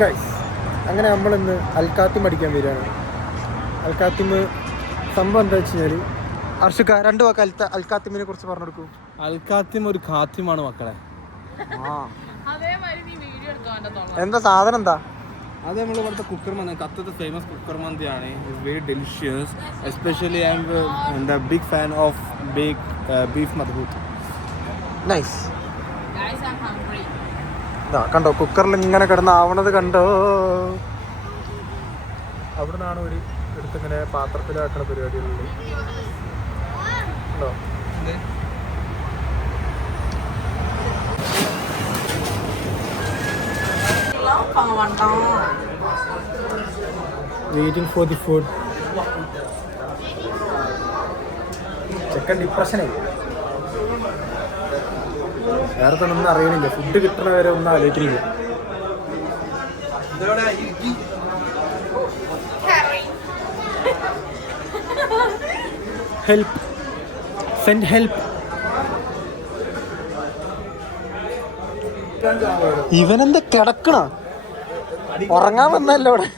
Guys, അങ്ങനെ നമ്മളിന്ന് അൽക്കാത്തിം അടിക്കാൻ വരികയാണ്. അൽക്കാത്തിം സംഭവം എന്താ വെച്ച് കഴിഞ്ഞാൽ, അർഷക 2 വാക്ക് അൽക്കാത്തിമിനെ കുറിച്ച് പറഞ്ഞു കൊടുക്കൂ. അൽക്കാത്തിം ഒരു ഖാത്തിമാണ് മക്കളെ. എന്താ സാധനം എന്താ? അത് നമ്മൾ ഇവിടുത്തെ കുക്കർ മന്തി, ഖത്തത്തെ ഫേമസ് കുക്കർ മന്തിയാണ്. It's very delicious. Especially I'm the big fan of beef മദ്ബൂത്ത്. നൈസ്. കണ്ടോ, കുക്കറിൽ ഇങ്ങനെ കിടന്ന് ആവണത് കണ്ടോ. അവിടെ നിന്നാണ് ഒരു എടുത്തിങ്ങനെ പാത്രത്തിലാക്കുന്ന പരിപാടികളുള്ളത്. കണ്ടോ, വെയിറ്റിംഗ് ഫോർ ദി ഫുഡ്. ചെക്കൻ ഡിപ്രഷനായി. വേറെ തന്നെ ഒന്നും അറിയണില്ല. ഫുഡ് കിട്ടണ വരെ ഒന്നും ആലോചിക്കുന്നില്ല. Help, send help. ഇവനെന്താ കിടക്കണ? ഉറങ്ങാൻ വന്നല്ലോ ഇവിടെ.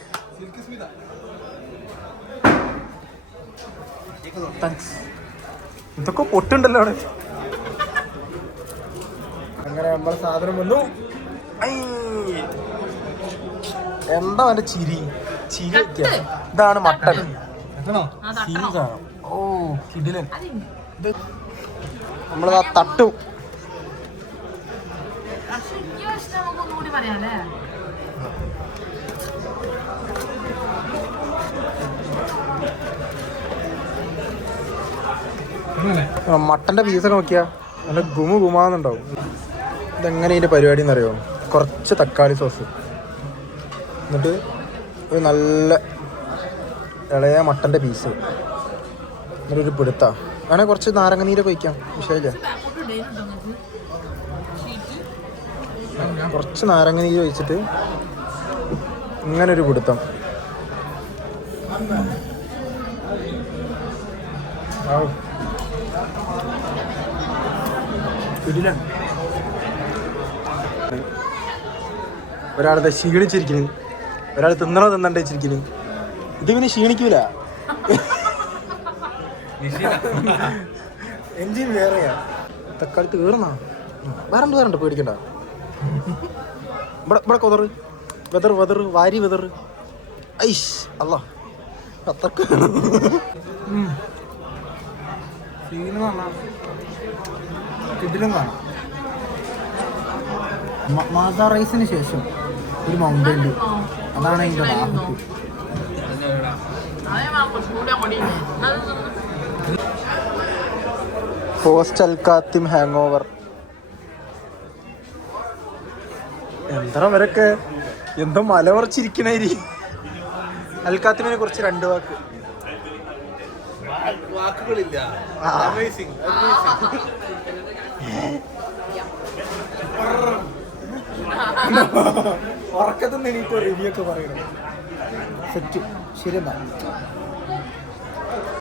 ഇതൊക്കെ പൊട്ടുണ്ടല്ലോ അവിടെ. അങ്ങനെ നമ്മളെ സാധനം വന്നു. എന്താ അവന്റെ ചിരി ചിരി വെക്ക. ഇതാണ് മട്ടൻ. ഓ കിടിലൻ. നമ്മളതാ തട്ടും. മട്ടന്റെ പീസൊക്കെ നോക്കിയാ നല്ല ഗുമാന്നുണ്ടാവും. ഇതെങ്ങനെ ഇതിന്റെ പരിപാടി എന്നറിയോ? കുറച്ച് തക്കാളി സോസ്, എന്നിട്ട് ഒരു നല്ല ഇളയ മട്ടന്റെ പീസ്, എന്നിട്ടൊരു പിടുത്ത വേണേൽ കുറച്ച് നാരങ്ങ നീരൊക്കെ ഒഴിക്കാം. വിഷയമില്ല. കുറച്ച് നാരങ്ങ നീര് ഒഴിച്ചിട്ട് ഇങ്ങനെ ഒരു പിടുത്തം. ഒരാളത്തെ ക്ഷീണിച്ചിരിക്കുന്നു, ഒരാൾ തിന്നണ്ടേ വെച്ചിരിക്കുന്നു. ഇതിങ്ങനെ ക്ഷീണിക്കൂല. എൻജിൻ വേറെയാ. തക്കാളി തീർന്നാ വേറണ്ട് പേടിക്കണ്ട. ഇവിടെ കൊതറ് വെതറ് വാരി വെതറ്. ഐഷ് അല്ല അത്രക്ക് കിടിലം കാണാം. മാസ റൈസിന് ശേഷം ഒരു മൗണ്ടൻ ഡ്യൂ, അതാണ് അതിൻ്റെ വാഹനം. പോസ്റ്റ് അൽക്കാത്തിം ഹാങ് ഓവർ. എന്താ വരൊക്കെ എന്തോ മലവർച്ചിരിക്കണേരി. അൽക്കാത്തിമിനെ കുറിച്ച് 2 വാക്ക്. വാക്കുകളില്ല. ഉറക്കത്തിൽ നിന്ന് എണീറ്റ് റിവ്യൂ ഒക്കെ പറയണം. സെറ്റ്. ശരി എന്നാ.